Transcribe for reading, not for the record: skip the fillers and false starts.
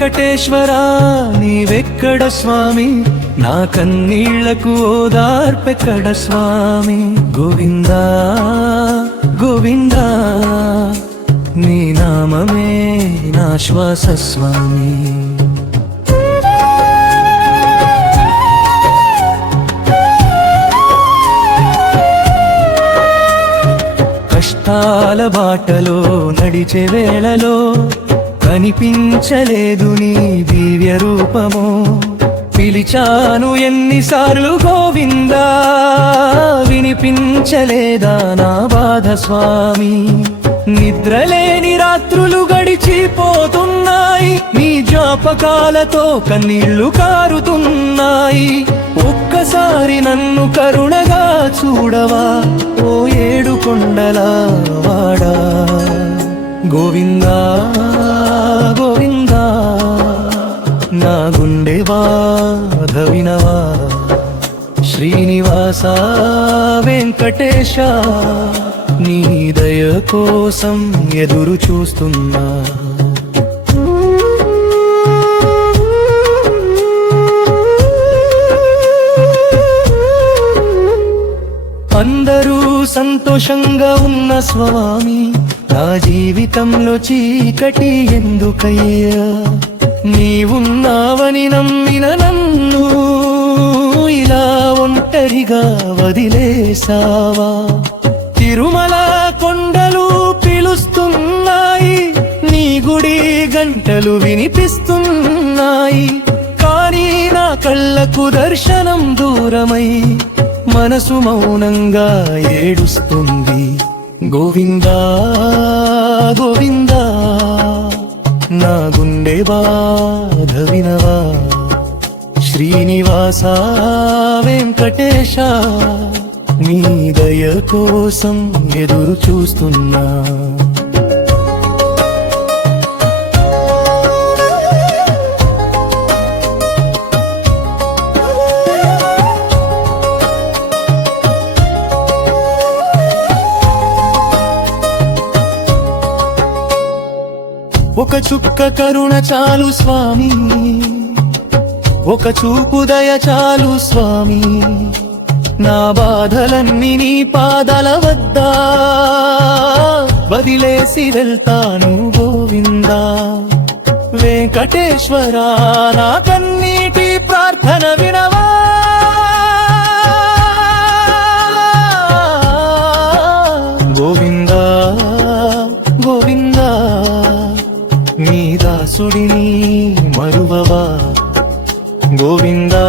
వెంకటేశ్వరా నీవెక్కడ స్వామి, నా కన్నీళ్లకు ఓదార్పెక్కడ స్వామి. గోవిందా గోవిందా నీ నామమే నా శ్వాస స్వామి. కష్టాల బాటలో నడిచే వేళలో కనిపించలేదు నీ దివ్య రూపము. పిలిచాను ఎన్నిసార్లు గోవిందా, వినిపించలేదా నా బాధ స్వామి. నిద్రలేని రాత్రులు గడిచిపోతున్నాయి, నీ జ్ఞాపకాలతో కన్నీళ్లు కారుతున్నాయి. ఒక్కసారి నన్ను కరుణగా చూడవా ఓ ఏడు కొండల వాడా. గోవిందా గోవిందా నా గుండె బాధ వినవా. శ్రీనివాస వెంకటేశ నీ దయ కోసం ఎదురు చూస్తున్నా. అందరూ సంతోషంగా ఉన్న స్వామి, నా జీవితంలో చీకటి ఎందుకయ్యా. నీవున్నావని నమ్మిన నన్ను ఇలా ఒంటరిగా వదిలేసావా. తిరుమల కొండలు పిలుస్తున్నాయి, నీ గుడి గంటలు వినిపిస్తున్నాయి. కానీ నా కళ్ళకు దర్శనం దూరమై మనసు మౌనంగా ఏడుస్తుంది. గోవిందా గోవిందా నా గుండె బాధ వినవా. శ్రీనివాస వెంకటేశ నీ దయ కోసం ఎదురు చూస్తున్నా. ఒక చుక్క కరుణ చాలు స్వామి, ఒక చూపు దయ చాలు స్వామి. నా బాధలన్నీ నీ పాదాల వద్ద వదిలేసి వెళ్తాను గోవిందా. వెంకటేశ్వరా నా కన్నీటి ప్రార్థన వినవా. గోవిందా గోవిందా నీ దాసుడిని మరువవా. గోవిందా